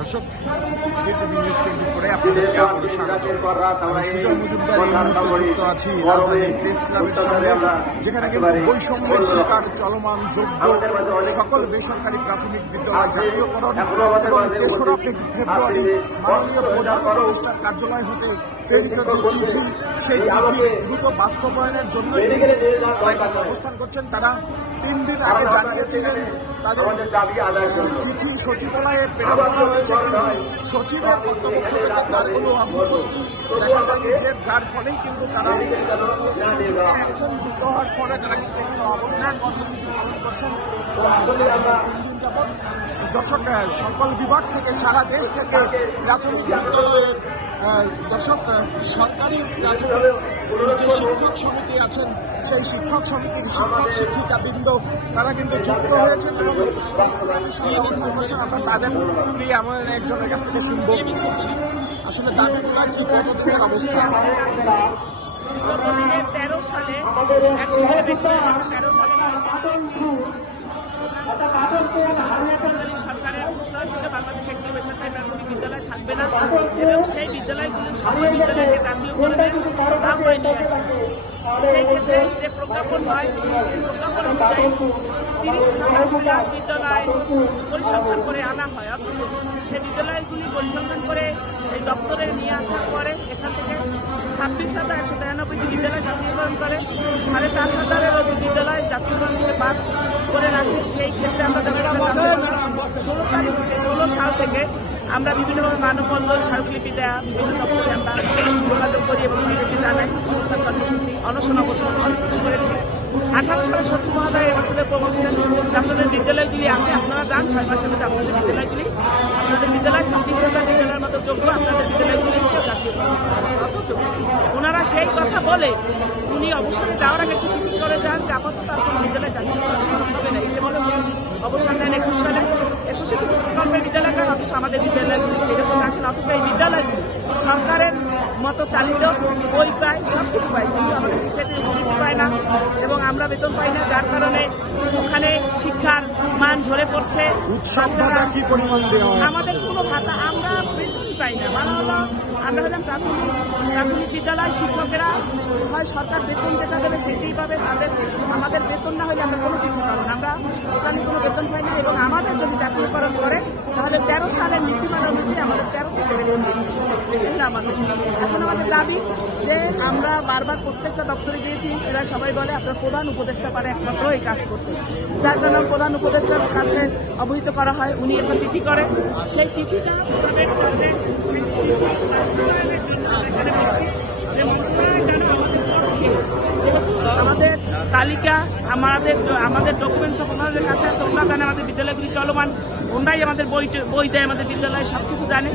দর্শক, আপনাদেরকে আবারও স্বাগত। সুজন মজুমদার এই মুহূর্তে যুক্ত আছি রাজধানী প্রেস ক্লাবের সামনে, যেখানে বৈষম্যের শিকার চলমান যোগ্য সকল বেসরকারি প্রাথমিক বিদ্যালয় জাতীয়করণ এবং ৩রা ফেব্রুয়ারি মাননীয় প্রধান উপদেষ্টার কার্যালয় হতে প্রেরিত যে চিঠি, সেই চিঠি দ্রুত বাস্তবায়নের জন্য অবস্থান করছেন। তারা ৩ দিন আগে জানিয়েছিলেন তাদের চিঠি সচিবালয়ে প্রেরণ করা হয়েছে, কিন্তু সচিবের কর্তৃপক্ষ থেকে তার কোনো অগ্রগতি দেখা যায়নি, যে যার ফলেই কিন্তু তারা যুক্ত হওয়ার পরে তারা বিভিন্ন অবস্থান কর্মসূচি পালন করছেন ৩ দিন যাবৎ। দর্শক, সকল বিভাগ থেকে সারা দেশ থেকে প্রাথমিক বিদ্যালয়ের সরকারি প্রাথমিক যে শিক্ষক সমিতি আছেন, সেই শিক্ষক সমিতির শিক্ষক শিক্ষিকা বৃন্দ তারা কিন্তু যুক্ত হয়েছেন এবং অবস্থান করছেন। আমরা তাদের এমন একজনের কাছ থেকে শুনব আসলে দাবিগুলো কি, কতদিনের অবস্থা। 13 সালে সরকারের ঘোষণা ছিল বাংলাদেশে একটি বেসরকারি প্রাথমিক বিদ্যালয় থাকবে না, এবং সেই বিদ্যালয়গুলো সকল বিদ্যালয়কে জাতীয়করণের আহ্বান নিয়ে আসে। সেই ক্ষেত্রে যে প্রজ্ঞাপন হয়, প্রজ্ঞাপন অনুযায়ী 30 বিদ্যালয় পরিসংখ্যান করে আনা হয়। অথচ সেই বিদ্যালয়গুলি পরিসংখ্যান করে এই দপ্তরে নিয়ে আসার পরে এখান থেকে 26,193টি বিদ্যালয় জাতীয়করণ করে, 4,500-এর অধিক বিদ্যালয় জাতীয়করণ থেকে বাদ করে রাখে। সেই ক্ষেত্রে আমরা 16 সাল থেকে আমরা বিভিন্নভাবে মানববন্ধন, স্মারকলিপি দেওয়া, বিভিন্ন দপ্তরে আমরা যোগাযোগ করি এবং তাদেরকে জানাই, অবস্থান কর্মসূচি, অনশন অবস্থান অনেক কিছু করেছি। 18 সালে সচিব মহোদয় আমাদের বলছেন আপনাদের বিদ্যালয়গুলি আছে, আপনারা যান 6 মাসের মধ্যে আপনাদের বিদ্যালয়গুলি, আপনাদের বিদ্যালয় 26,000 বিদ্যালয়ের মতো যোগ্য, আপনাদের বিদ্যালয়গুলি জাতীয়। অথচ ওনারা সেই কথা বলে উনি অবসরে যাওয়ার আগে একটি চিঠি করে যান যে আপাতত আপনার বিদ্যালয় জাতীয়করণ হবে না। এই বলে অবসর নেন 21 সালে। 21-এ কিছু প্রকল্পের বিদ্যালয় করেন, অথচ আমাদের বিদ্যালয়গুলি সেই রকম রাখেন। অথচ এই বিদ্যালয়গুলি সরকারের মতো চালিত, বই পায়, সব কিছু পায়, কিন্তু আমাদের শিক্ষার্থীর বৃত্তি পায় না এবং আমরা বেতন পাই না, যার কারণে ওখানে শিক্ষার মান ঝরে পড়ছে। আমাদের কোনো ভাতা, আমরা বেতনই পাই না। মানে হলো আমরা হলাম প্রাথমিক বিদ্যালয় শিক্ষকেরা, হয় সরকার বেতন যেটা দেবে সেটাই পাবে, আমাদের বেতন না হলে আমরা কোনো কিছু পাবো না। আমরা ওখানে কোনো বেতন পাই না এবং আমাদের যদি জাতীয়করণ করে তাহলে 13 সালের নীতিমালা অনুযায়ী আমাদের 13 থেকে বেতন দিবে। এখন আমাদের দাবি যে আমরা বারবার প্রত্যেকটা দপ্তরে দিয়েছি, এরা সবাই বলে আপনার প্রধান উপদেষ্টা পারে একমাত্র এই কাজ করতে, যার কারণে প্রধান উপদেষ্টার কাছে অবহিত করা হয়। উনি একটা চিঠি করে, সেই চিঠিটা বাস্তবায়নের জন্য এখানে বসছি যে মন্ত্রণালয় যেন আমাদের পক্ষে, যেহেতু আমাদের তালিকা আমাদের ডকুমেন্ট সব ওনাদের কাছে আছে, ওনারা জানে আমাদের বিদ্যালয়গুলি চলমান, ওনারাই আমাদের বই দেয়, আমাদের বিদ্যালয় সব কিছু জানে,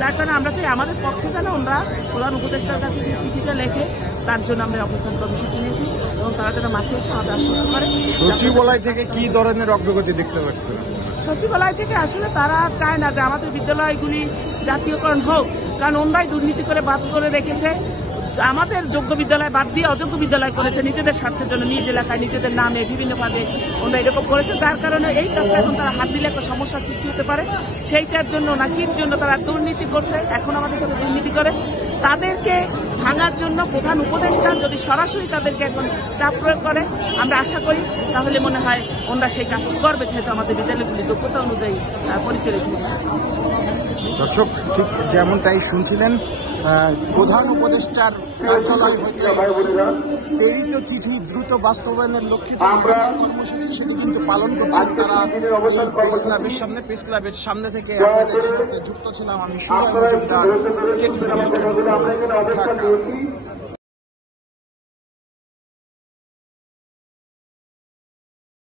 যার কারণে আমরা চাই আমাদের পক্ষে যেন ওনারা প্রধান উপদেষ্টার কাছে সেই চিঠিটা লেখে। তার জন্য আমরা অবস্থান কর্মসূচি নিয়েছি এবং তারা যেন মাঠে এসে আমাদের আশ্বস্ত করে। সচিবালয় থেকে কি ধরনের অগ্রগতি দেখতে পাচ্ছি? সচিবালয় থেকে আসলে তারা চায় না যে আমাদের বিদ্যালয়গুলি জাতীয়করণ হোক, কারণ ওনারাই দুর্নীতি করে বাদ করে রেখেছে। আমাদের যোগ্য বিদ্যালয় বাদ দিয়ে অযোগ্য বিদ্যালয় করেছে নিজেদের স্বার্থের জন্য, নিজ এলাকায় নিজেদের নামে বিভিন্ন পদে ওনারা এরকম করেছে, যার কারণে এই কাজটা এখন তারা হাত দিলে একটা সমস্যার সৃষ্টি হতে পারে। সেইটার জন্য না কির জন্য তারা দুর্নীতি করছে, এখন আমাদের সাথে দুর্নীতি করে, তাদেরকে ভাঙার জন্য প্রধান উপদেষ্টা যদি সরাসরি তাদেরকে এখন চাপ প্রয়োগ করে, আমরা আশা করি তাহলে মনে হয় ওনারা সেই কাজটি করবে, যেহেতু আমাদের বিদ্যালয়গুলি যোগ্যতা অনুযায়ী পরিচালিত হচ্ছে। দর্শক, ঠিক যেমনটাই শুনছিলেন, প্রধান উপদেষ্টার কার্যালয় হতে প্রেরিত চিঠি দ্রুত বাস্তবায়নের লক্ষ্যে যে কর্মসূচি সেটি কিন্তু পালন করছেন তারা। প্রেস ক্লাবের সামনে থেকে আপনাদের সাথে যুক্ত ছিলাম আমি, সুজন মজুমদার, KTV নিউজ ঢাকা।